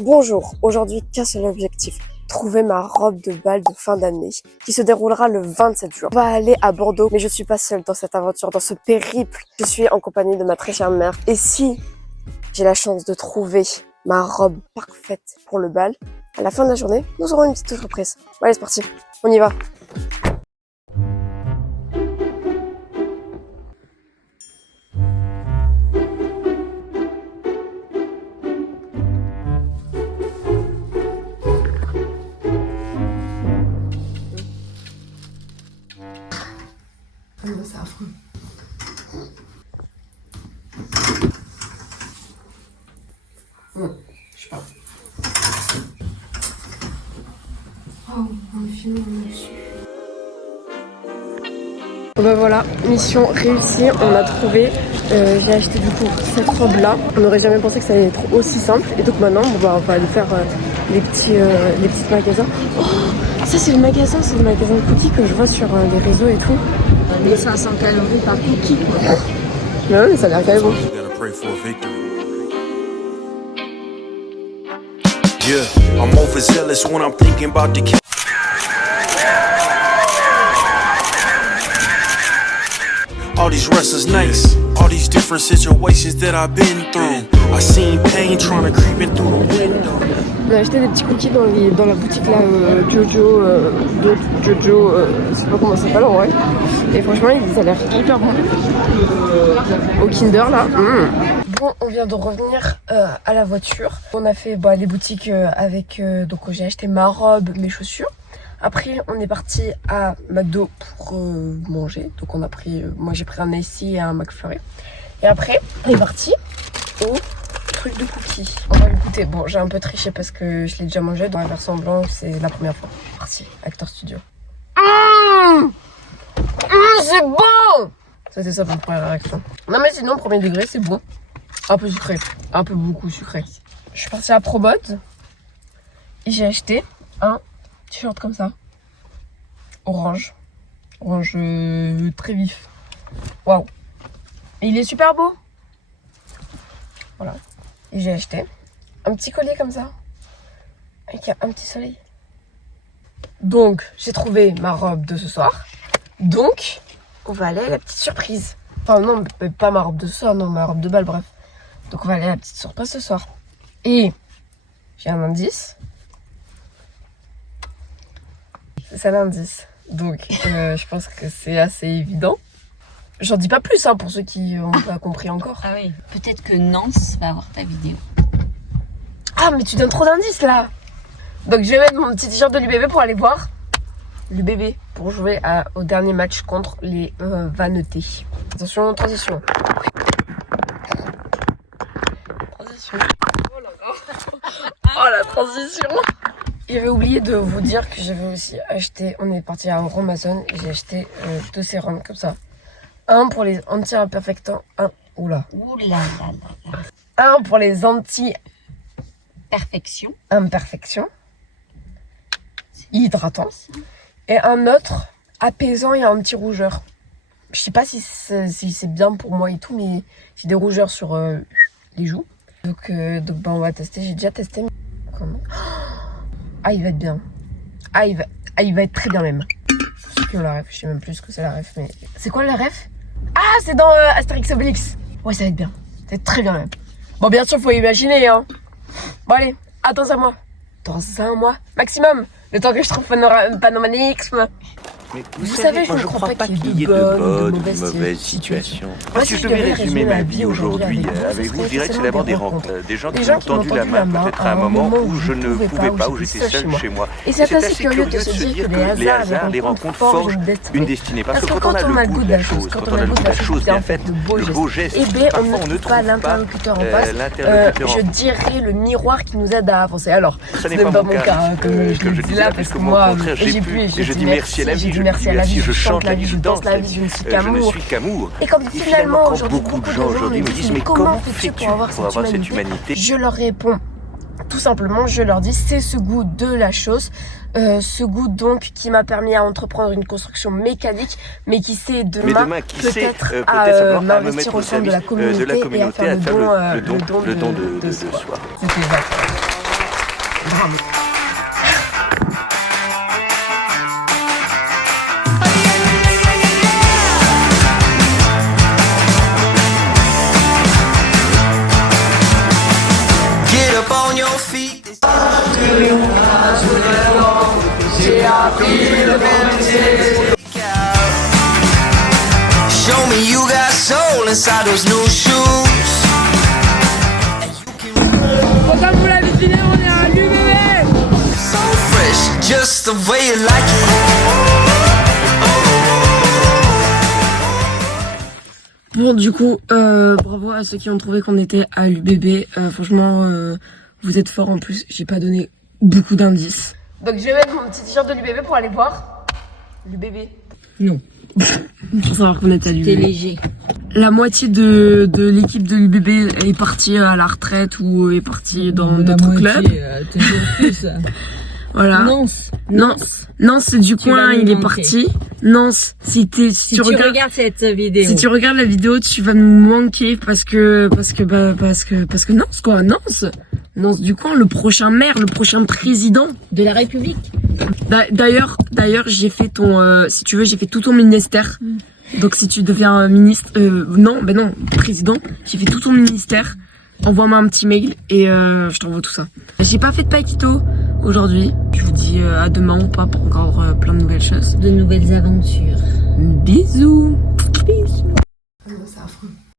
Bonjour, aujourd'hui qu'un seul objectif, trouver ma robe de bal de fin d'année qui se déroulera le 27 juin. On va aller à Bordeaux, mais je suis pas seule dans cette aventure, dans ce périple. Je suis en compagnie de ma très chère mère. Et si j'ai la chance de trouver ma robe parfaite pour le bal, à la fin de la journée, nous aurons une petite surprise. Allez, c'est parti, on y va. C'est affreux. Je sais pas. Oh, un film dessus. Bah voilà, mission réussie, on a trouvé. J'ai acheté du coup cette robe là. On n'aurait jamais pensé que ça allait être aussi simple. Et donc maintenant, on va aller faire les petits magasins. Oh, ça c'est le magasin de cookies que je vois sur les réseaux et tout. Les 500 calories par cookie quoi. Mais ouais, mais ça a l'air quand même beau. Yeah, I'm overzealous when I'm thinking about the kill. All these wrestlers nice, all these different situations that I've been through. I seen pain trying to creep in through the window. On a acheté des petits cookies dans la boutique là, Jojo, je sais pas comment ça s'appelle en vrai. Et franchement, ils ont l'air hyper bons. Au Kinder là. Bon, on vient de revenir à la voiture. On a fait les boutiques avec... donc j'ai acheté ma robe, mes chaussures. Après, on est parti à McDo pour manger. Donc on a pris... moi j'ai pris un icy et un McFlurry. Et après, on est parti au truc de cookies. On va le goûter. Bon, j'ai un peu triché parce que je l'ai déjà mangé dans la version blanche. C'est la première fois. Parti, Acteur Studio. C'est bon! C'était ça ma première réaction. Non mais sinon, premier degré, c'est bon. Un peu sucré. Un peu beaucoup sucré. Je suis partie à Probot. Et j'ai acheté un t-shirt comme ça. Orange. Orange très vif. Waouh. Et il est super beau. Voilà. Et j'ai acheté un petit collier comme ça. Avec un petit soleil. Donc, j'ai trouvé ma robe de ce soir. Donc, on va aller à la petite surprise. Enfin non, pas ma robe de ce soir, non, ma robe de bal, bref. Donc on va aller à la petite surprise ce soir. Et j'ai un indice. C'est ça l'indice. Donc je pense que c'est assez évident. J'en dis pas plus hein, pour ceux qui n'ont pas compris encore. Ah oui, peut-être que Nance va avoir ta vidéo. Ah mais tu donnes trop d'indices là. Donc je vais mettre mon petit t-shirt de l'UBB pour aller voir l'UBB pour jouer au dernier match contre les Vannetais. Attention, transition. Transition. Oh là là. Oh la transition. J'avais oublié de vous dire que j'avais aussi acheté, on est parti à Amazon et j'ai acheté 2 sérums comme ça. Un pour les anti-imperfectants, un pour les anti-imperfections, hydratants, et un autre apaisant et un petit rougeur. Je sais pas si c'est bien pour moi et tout, mais j'ai des rougeurs sur les joues. Donc on va tester, j'ai déjà testé. Comment? Ah, il va être bien. Il va être très bien même. Pour ceux qui ont la ref, je sais même plus ce que c'est la ref, mais... C'est quoi la ref? Ah, c'est dans Astérix Obélix. Ouais, ça va être bien. Ça va être très bien même. Bon, bien sûr, faut imaginer, hein. Bon, allez, attends à moi. Dans un mois, maximum. Le temps que je trouve Panomanixme. Vous savez, je ne crois pas qu'il y ait de bonnes ou de mauvaises situations. Si je devais résumer ma vie aujourd'hui avec vous, je dirais que c'est d'abord des rencontres. Des gens qui m'ont tendu la main peut-être à un moment où je ne pouvais pas, où j'étais seul chez moi. Et c'est assez curieux de se dire que les hasards, les rencontres forgent une destinée. Parce que quand on a le goût de la chose, quand on a le goût de la chose bien faite, le beau geste, et bien on ne trouve pas l'interlocuteur en face, je dirais le miroir qui nous aide à avancer. Alors, ce n'est pas mon cas, comme je le dis là, parce que moi, j'ai pu, et je dis merci à la vie. Merci à la vie, je chante la vie, je danse la vie, je ne suis qu'amour. Et comme finalement aujourd'hui beaucoup de gens me disent mais comment fais-tu pour avoir cette humanité? Je leur réponds tout simplement, je leur dis c'est ce goût de la chose, ce goût donc qui m'a permis à entreprendre une construction mécanique, mais qui sait demain peut-être à m'investir au sein de la communauté et à faire le don de soi. C'était Bravo. Get up on your feet. Show me you got soul inside those new shoes. Comme vous l'avez deviné, on est à l'UBB. So fresh, just the way you like it. Bon, du coup, bravo à ceux qui ont trouvé qu'on était à l'UBB. Franchement, vous êtes forts en plus. J'ai pas donné beaucoup d'indices. Donc, je vais mettre mon petit t-shirt de l'UBB pour aller voir l'UBB. Non. Pour savoir qu'on était à l'UBB. T'es léger. La moitié de l'équipe de l'UBB est partie à la retraite ou est partie dans d'autres clubs. Toujours plus. Voilà. Nance. Nance, c'est du Tu coin, vas nous il est manquer. parti. Nance, si tu regardes cette vidéo. Si tu regardes la vidéo, tu vas nous manquer parce que Nance quoi, Nance du coin, le prochain maire, le prochain président de la République. D'ailleurs, j'ai fait si tu veux, j'ai fait tout ton ministère. Donc si tu deviens ministre, non, président, j'ai fait tout ton ministère. Envoie-moi un petit mail et je t'envoie tout ça. J'ai pas fait de paquito aujourd'hui. Je vous dis à demain ou pas pour encore plein de nouvelles choses. De nouvelles aventures. Bisous. C'est affreux.